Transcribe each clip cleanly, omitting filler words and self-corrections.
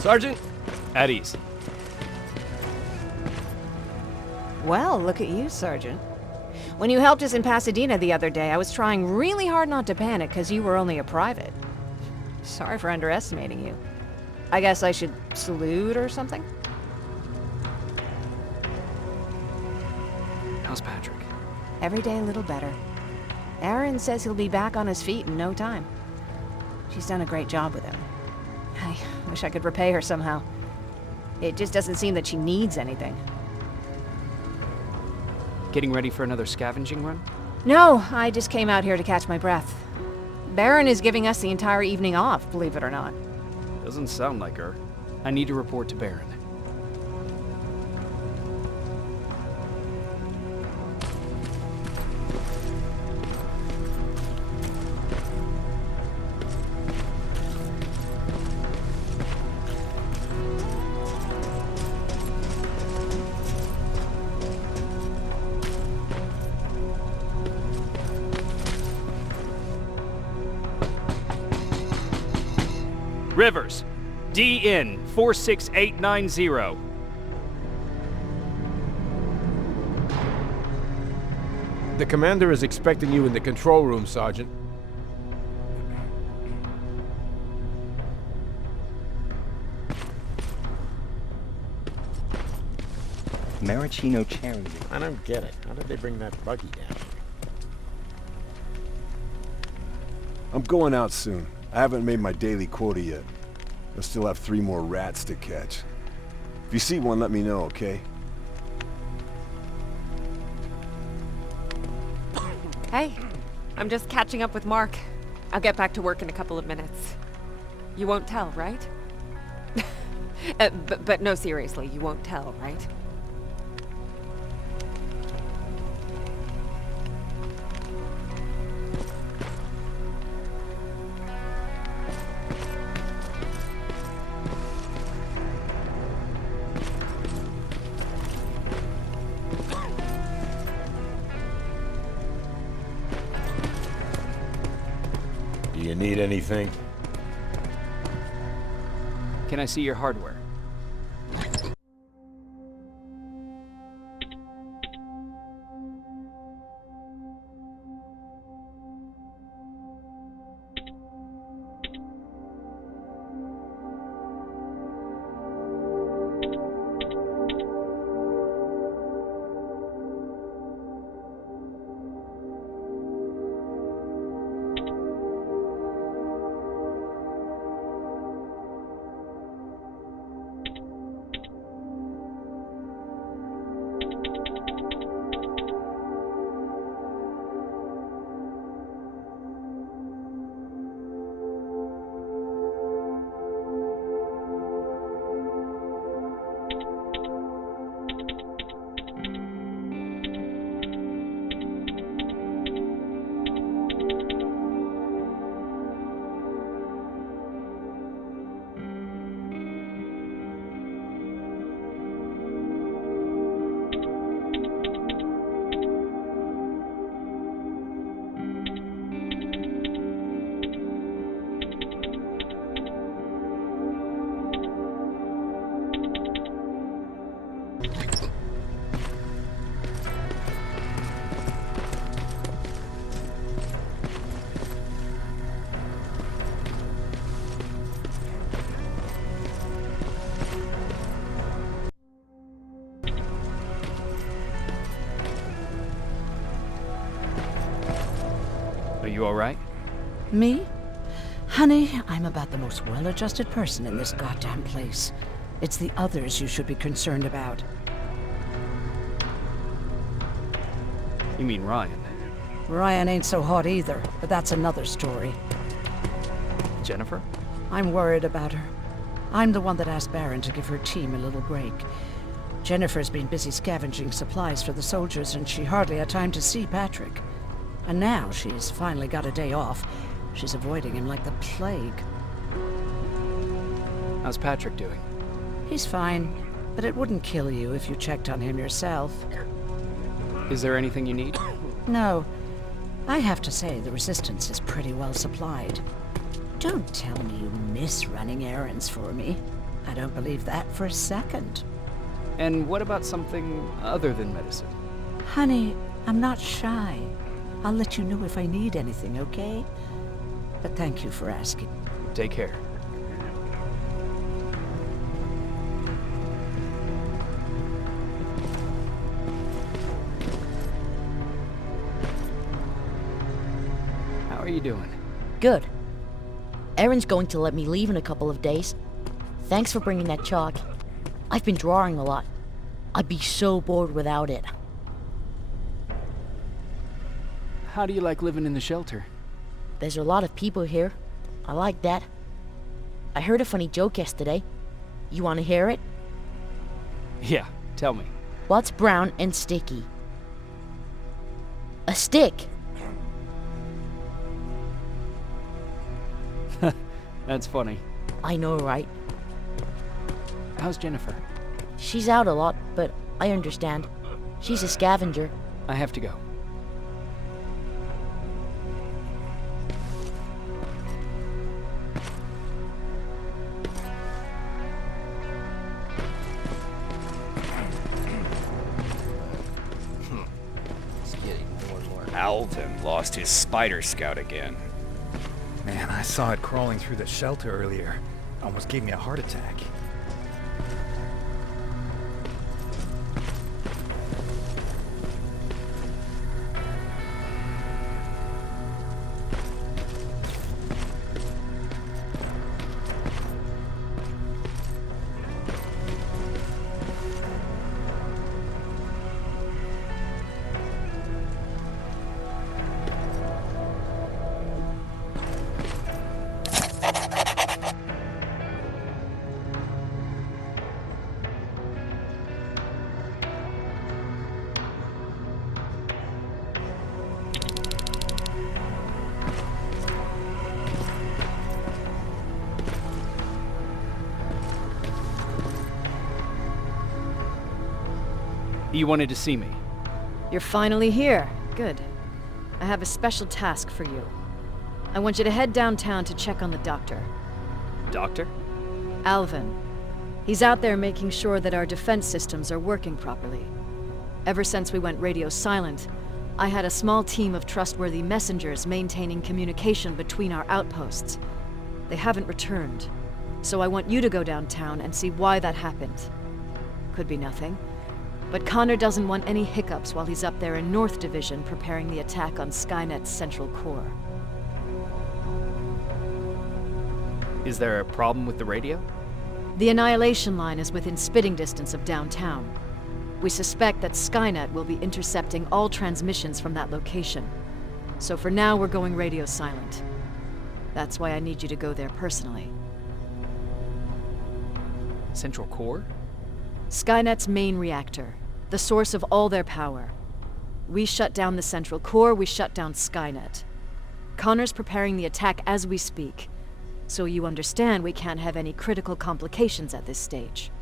Sergeant, at ease. Well, look at you, Sergeant. When you helped us in Pasadena the other day, I was trying really hard not to panic because you were only a private. Sorry for underestimating you. I guess I should salute or something? How's Patrick? Every day a little better. Aaron says he'll be back on his feet in no time. She's done a great job with him. I wish I could repay her somehow. It just doesn't seem that she needs anything. Getting ready for another scavenging run? No, I just came out here to catch my breath. Baron is giving us the entire evening off, believe it or not. Doesn't sound like her. I need to report to Baron. Rivers, DN 46890. The commander is expecting you in the control room, Sergeant. Maraschino cherry. I don't get it. How did they bring that buggy down? I'm going out soon. I haven't made my daily quota yet. I still have 3 more rats to catch. If you see one, let me know, okay? Hey, I'm just catching up with Mark. I'll get back to work in a couple of minutes. You won't tell, right? But no, seriously, you won't tell, right? Do you need anything? Can I see your hardware? Are you all right? Me? Honey, I'm about the most well-adjusted person in this goddamn place. It's the others you should be concerned about. You mean Ryan? Ryan ain't so hot either, but that's another story. Jennifer? I'm worried about her. I'm the one that asked Baron to give her team a little break. Jennifer's been busy scavenging supplies for the soldiers, and she hardly had time to see Patrick. And now she's finally got a day off. She's avoiding him like the plague. How's Patrick doing? He's fine, but it wouldn't kill you if you checked on him yourself. Is there anything you need? No. I have to say the Resistance is pretty well supplied. Don't tell me you miss running errands for me. I don't believe that for a second. And what about something other than medicine? Honey, I'm not shy. I'll let you know if I need anything, okay? But thank you for asking. Take care. How are you doing? Good. Erin's going to let me leave in a couple of days. Thanks for bringing that chalk. I've been drawing a lot. I'd be so bored without it. How do you like living in the shelter? There's a lot of people here. I like that. I heard a funny joke yesterday. You want to hear it? Yeah, tell me. What's brown and sticky? A stick! That's funny. I know, right? How's Jennifer? She's out a lot, but I understand. She's a scavenger. I have to go. Alvin lost his spider scout again. Man, I saw it crawling through the shelter earlier. Almost gave me a heart attack. You wanted to see me. You're finally here. Good. I have a special task for you. I want you to head downtown to check on the doctor. Doctor? Alvin. He's out there making sure that our defense systems are working properly. Ever since we went radio silent, I had a small team of trustworthy messengers maintaining communication between our outposts. They haven't returned, so I want you to go downtown and see why that happened. Could be nothing, but Connor doesn't want any hiccups while he's up there in North Division preparing the attack on Skynet's central core. Is there a problem with the radio? The Annihilation Line is within spitting distance of downtown. We suspect that Skynet will be intercepting all transmissions from that location. So for now, we're going radio silent. That's why I need you to go there personally. Central core? Skynet's main reactor, the source of all their power. We shut down the central core, we shut down Skynet. Connor's preparing the attack as we speak, so you understand we can't have any critical complications at this stage.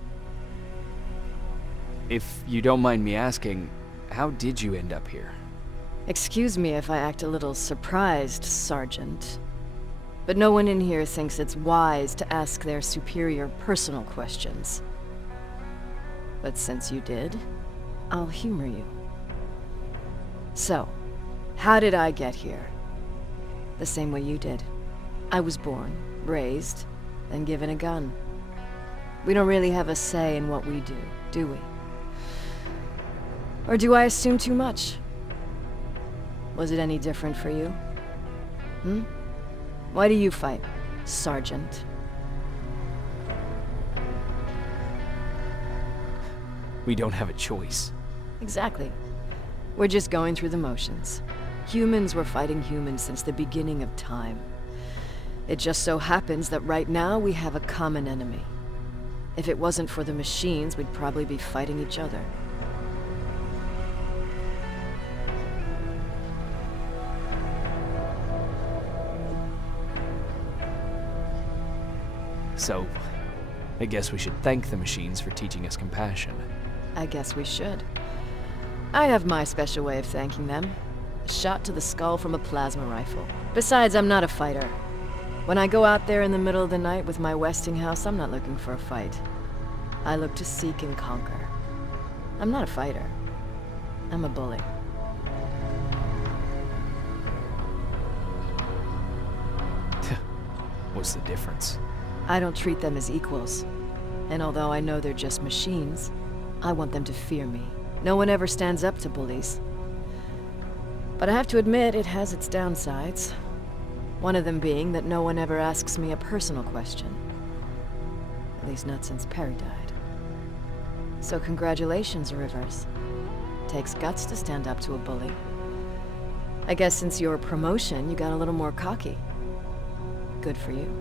If you don't mind me asking, how did you end up here? Excuse me if I act a little surprised, Sergeant. But no one in here thinks it's wise to ask their superior personal questions. But since you did, I'll humor you. So, how did I get here? The same way you did. I was born, raised, then given a gun. We don't really have a say in what we do we? Or do I assume too much? Was it any different for you? Why do you fight, Sergeant? We don't have a choice. Exactly. We're just going through the motions. Humans were fighting humans since the beginning of time. It just so happens that right now we have a common enemy. If it wasn't for the machines, we'd probably be fighting each other. So, I guess we should thank the machines for teaching us compassion. I guess we should. I have my special way of thanking them. A shot to the skull from a plasma rifle. Besides, I'm not a fighter. When I go out there in the middle of the night with my Westinghouse, I'm not looking for a fight. I look to seek and conquer. I'm not a fighter. I'm a bully. What's the difference? I don't treat them as equals. And although I know they're just machines, I want them to fear me. No one ever stands up to bullies. But I have to admit, it has its downsides. One of them being that no one ever asks me a personal question. At least not since Perry died. So congratulations, Rivers. Takes guts to stand up to a bully. I guess since your promotion, you got a little more cocky. Good for you.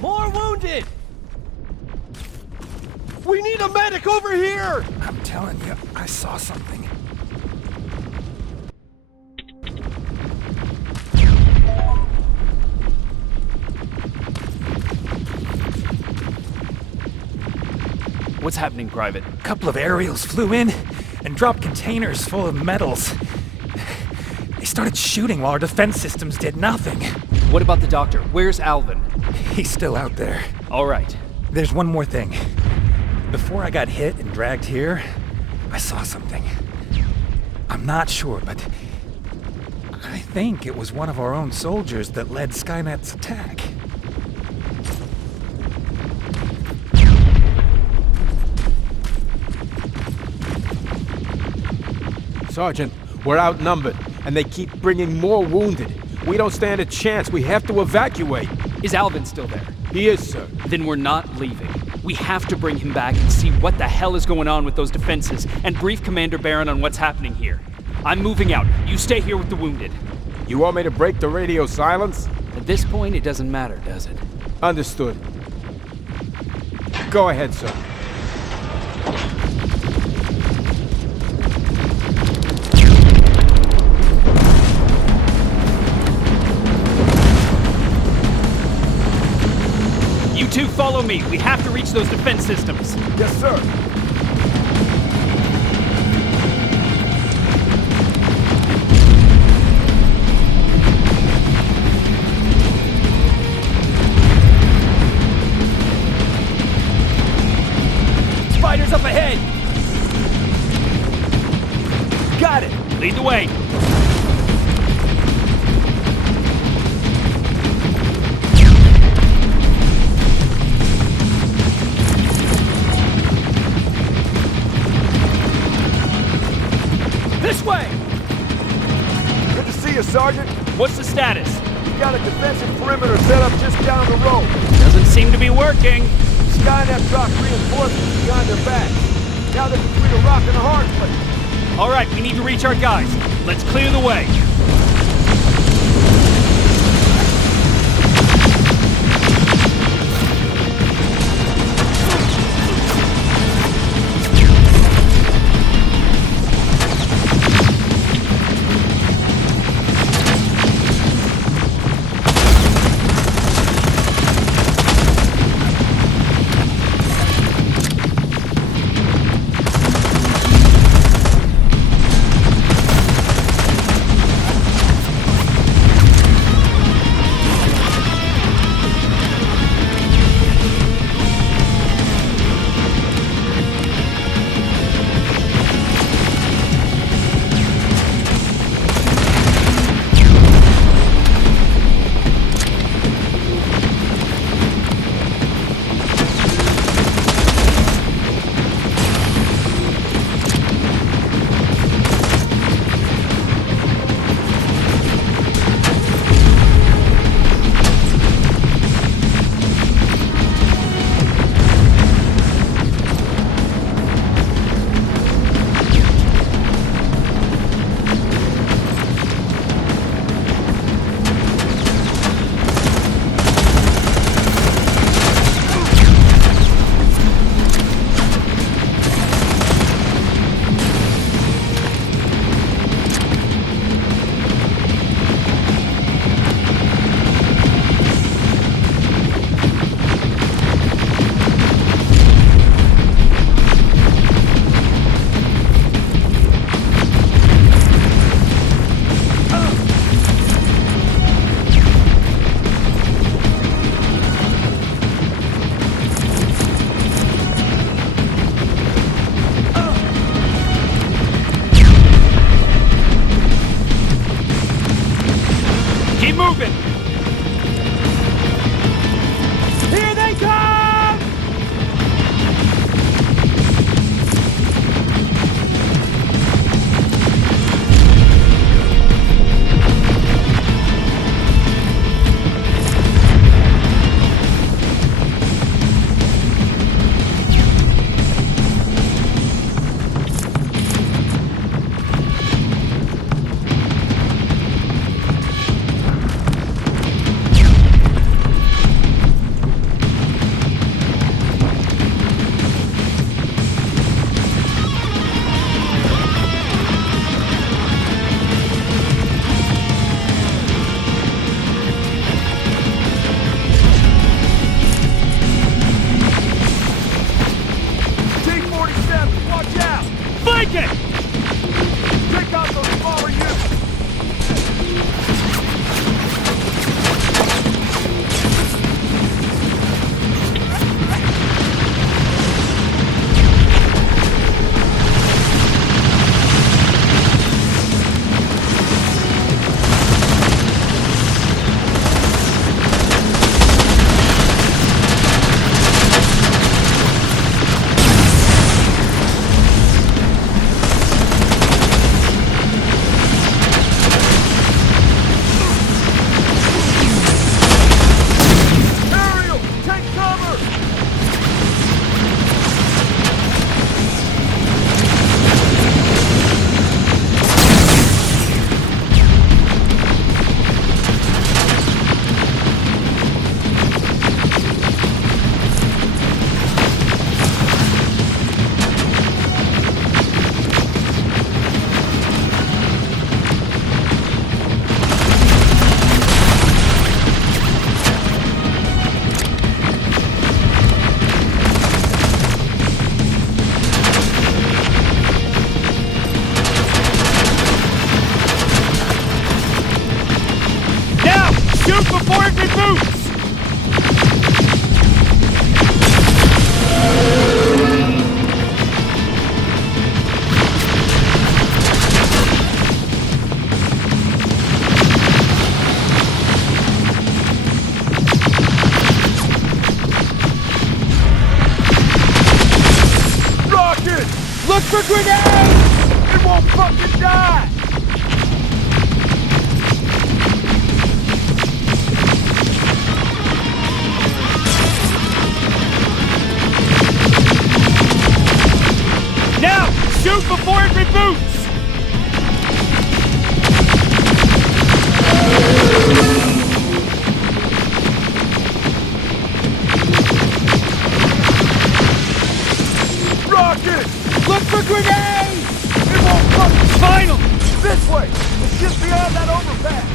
More wounded! We need a medic over here! I'm telling you, I saw something. What's happening, Private? A couple of aerials flew in and dropped containers full of metals. They started shooting while our defense systems did nothing. What about the doctor? Where's Alvin? He's still out there. All right. There's one more thing. Before I got hit and dragged here, I saw something. I'm not sure, but I think it was one of our own soldiers that led Skynet's attack. Sergeant, we're outnumbered, and they keep bringing more wounded. We don't stand a chance. We have to evacuate. Is Alvin still there? He is, sir. Then we're not leaving. We have to bring him back and see what the hell is going on with those defenses and brief Commander Barron on what's happening here. I'm moving out. You stay here with the wounded. You want me to break the radio silence? At this point, it doesn't matter, does it? Understood. Go ahead, sir. You two follow me. We have to reach those defense systems. Yes, sir. Spiders up ahead! Got it! Lead the way! This way! Good to see you, Sergeant. What's the status? We got a defensive perimeter set up just down the road. Doesn't seem to be working. Skynet dropped reinforcements behind their backs. Now they're between a rock and a hard place. All right, we need to reach our guys. Let's clear the way. for grenades! It won't fucking die! Now! Shoot before it reboots! Rockets! Look for grenades! It won't fucking... Final! This way! It's just beyond that overpass!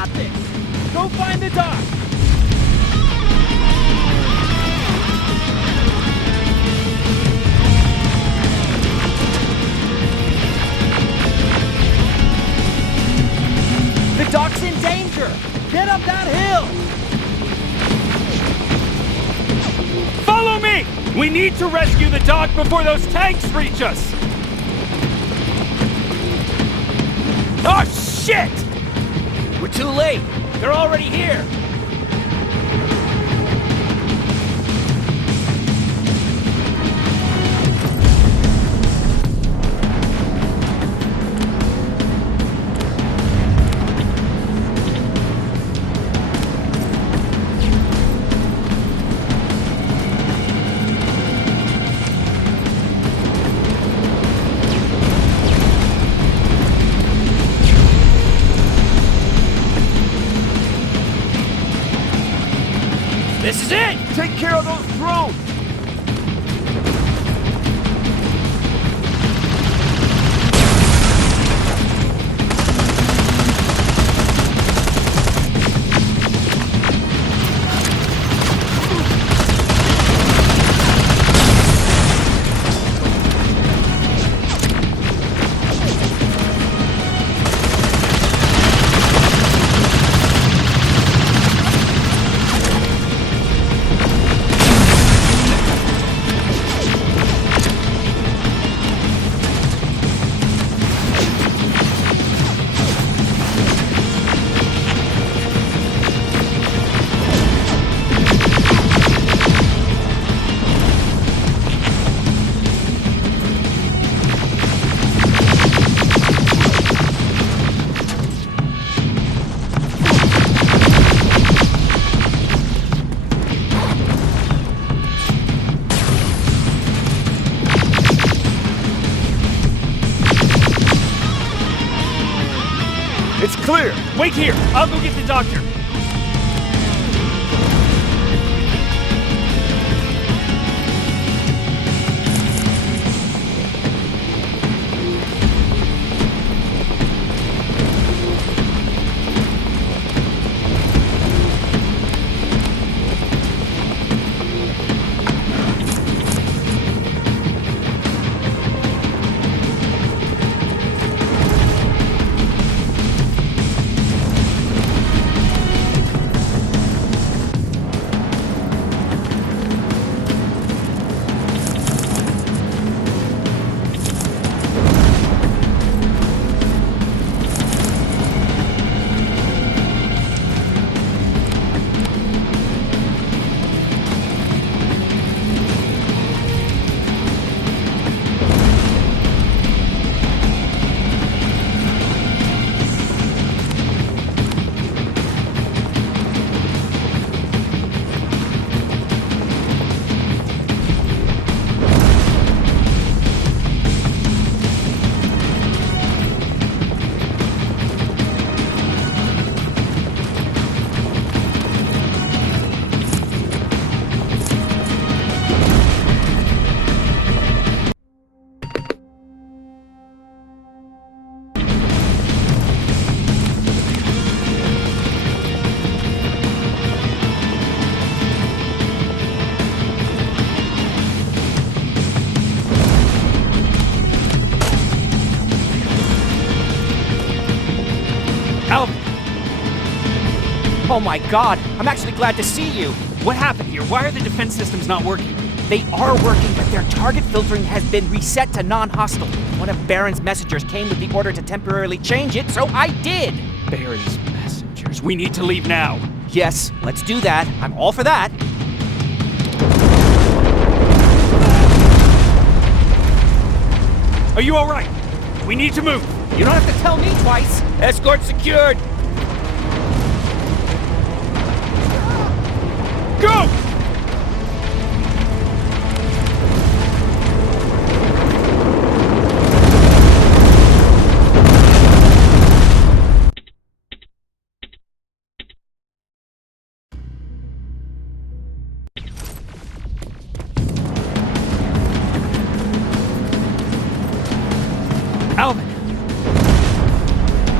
got this! Go find the doc! The doc's in danger! Get up that hill! Follow me! We need to rescue the doc before those tanks reach us! Oh, shit! We're too late. They're already here. This is it! Take care of those drones! It's clear! Wait here! I'll go get the doctor! Oh my god, I'm actually glad to see you. What happened here? Why are the defense systems not working? They are working, but their target filtering has been reset to non-hostile. One of Baron's messengers came with the order to temporarily change it, so I did. Baron's messengers. We need to leave now. Yes, let's do that. I'm all for that. Are you all right? We need to move. You don't have to tell me twice. Escort secured. Go!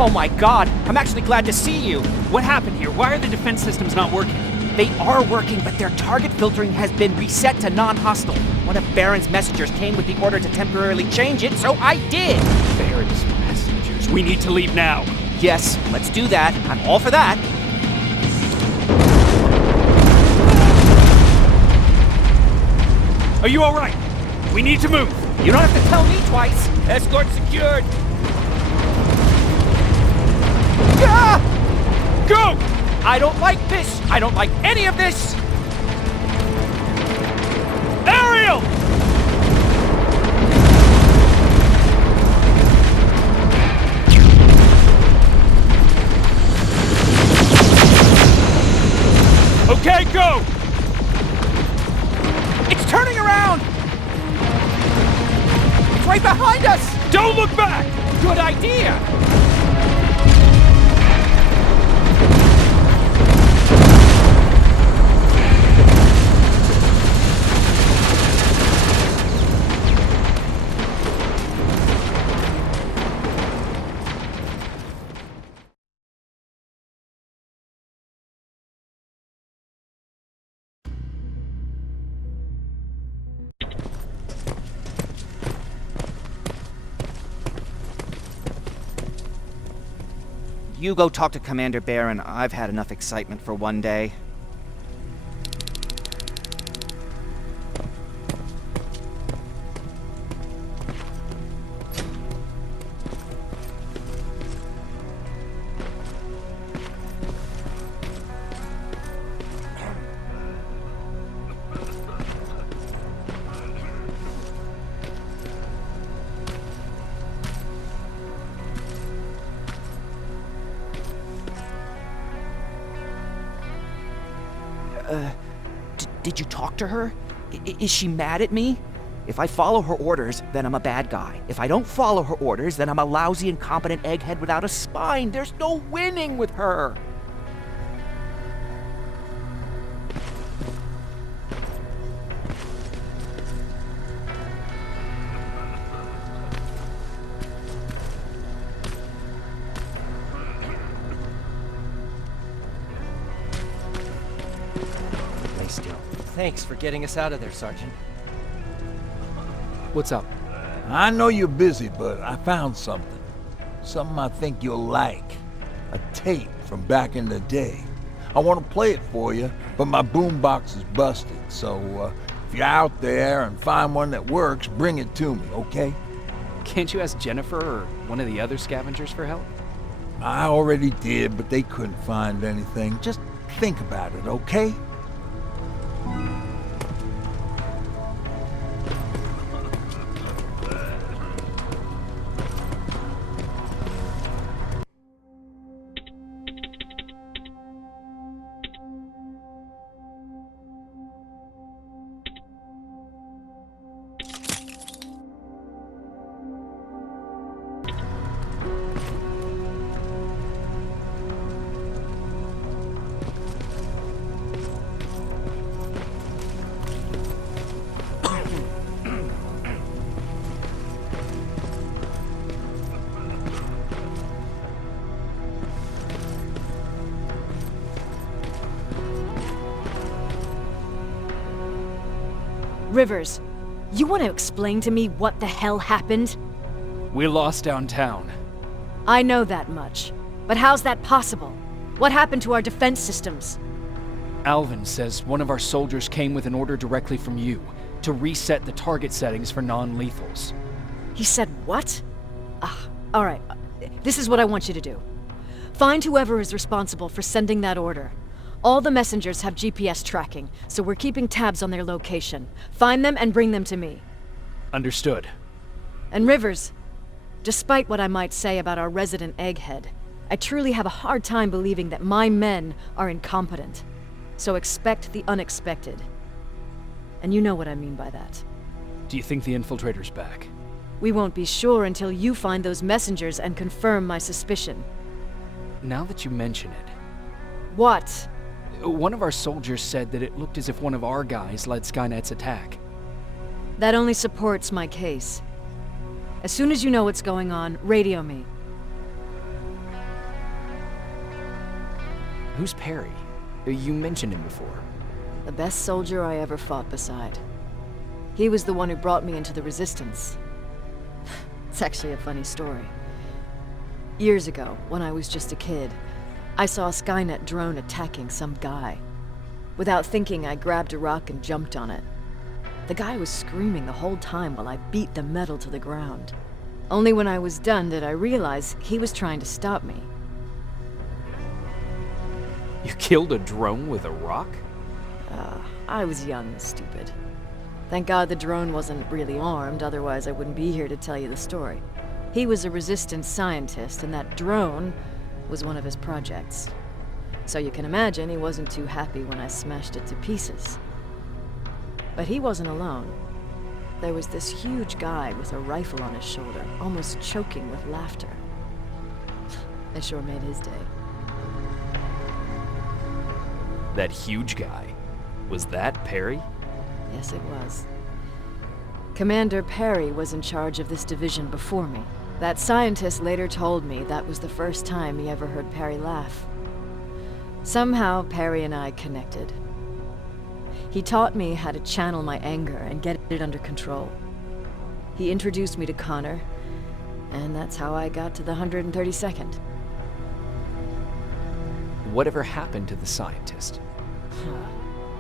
Oh my god, I'm actually glad to see you. What happened here? Why are the defense systems not working? They are working, but their target filtering has been reset to non-hostile. One of Baron's messengers came with the order to temporarily change it, so I did. Baron's messengers. We need to leave now. Yes, let's do that. I'm all for that. Are you all right? We need to move. You don't have to tell me twice. Escort secured. Ah! Go! I don't like this. I don't like any of this. Ariel! Okay, go! It's turning around! It's right behind us! Don't look back! Good idea! You go talk to Commander Baron. I've had enough excitement for one day. Did you talk to her? Is she mad at me? If I follow her orders, then I'm a bad guy. If I don't follow her orders, then I'm a lousy, incompetent egghead without a spine. There's no winning with her. Thanks for getting us out of there, Sergeant. What's up? I know you're busy, but I found something. Something I think you'll like. A tape from back in the day. I want to play it for you, but my boombox is busted, so if you're out there and find one that works, bring it to me, okay? Can't you ask Jennifer or one of the other scavengers for help? I already did, but they couldn't find anything. Just think about it, okay? Rivers, you want to explain to me what the hell happened? We lost downtown. I know that much. But how's that possible? What happened to our defense systems? Alvin says one of our soldiers came with an order directly from you to reset the target settings for non-lethals. He said what? All right. This is what I want you to do. Find whoever is responsible for sending that order. All the messengers have GPS tracking, so we're keeping tabs on their location. Find them and bring them to me. Understood. And Rivers, despite what I might say about our resident egghead, I truly have a hard time believing that my men are incompetent. So expect the unexpected. And you know what I mean by that. Do you think the infiltrator's back? We won't be sure until you find those messengers and confirm my suspicion. Now that you mention it... What? One of our soldiers said that it looked as if one of our guys led Skynet's attack. That only supports my case. As soon as you know what's going on, radio me. Who's Perry? You mentioned him before. The best soldier I ever fought beside. He was the one who brought me into the Resistance. It's actually a funny story. Years ago, when I was just a kid, I saw a Skynet drone attacking some guy. Without thinking, I grabbed a rock and jumped on it. The guy was screaming the whole time while I beat the metal to the ground. Only when I was done did I realize he was trying to stop me. You killed a drone with a rock? I was young and stupid. Thank God the drone wasn't really armed, otherwise I wouldn't be here to tell you the story. He was a Resistance scientist, and that drone was one of his projects. So you can imagine he wasn't too happy when I smashed it to pieces. But he wasn't alone. There was this huge guy with a rifle on his shoulder, almost choking with laughter. It sure made his day. That huge guy. Was that Perry? Yes, it was. Commander Perry was in charge of this division before me. That scientist later told me that was the first time he ever heard Perry laugh. Somehow, Perry and I connected. He taught me how to channel my anger and get it under control. He introduced me to Connor, and that's how I got to the 132nd. Whatever happened to the scientist?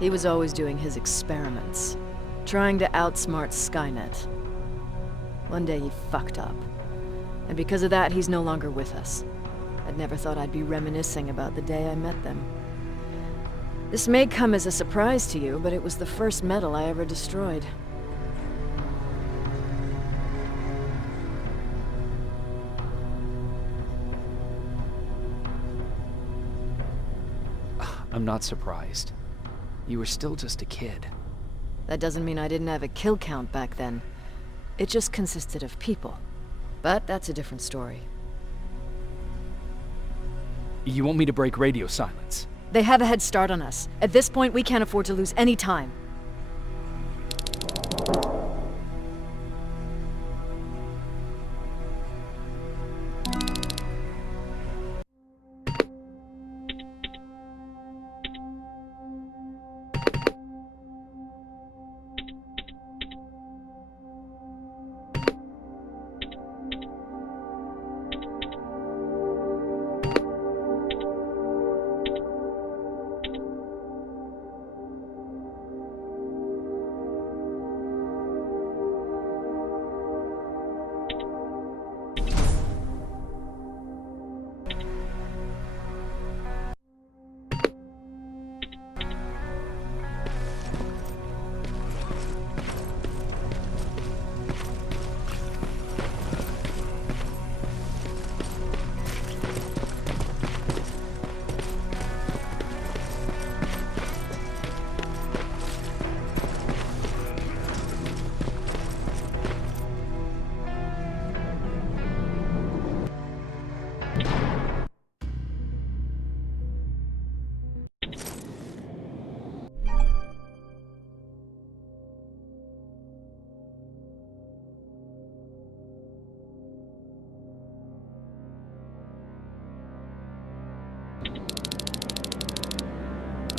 He was always doing his experiments, trying to outsmart Skynet. One day he fucked up, and because of that, he's no longer with us. I'd never thought I'd be reminiscing about the day I met them. This may come as a surprise to you, but it was the first metal I ever destroyed. I'm not surprised. You were still just a kid. That doesn't mean I didn't have a kill count back then. It just consisted of people. But that's a different story. You want me to break radio silence? They have a head start on us. At this point, we can't afford to lose any time.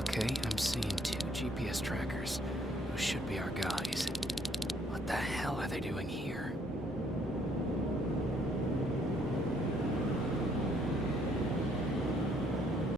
Okay, I'm seeing 2 GPS trackers. Those should be our guys. What the hell are they doing here?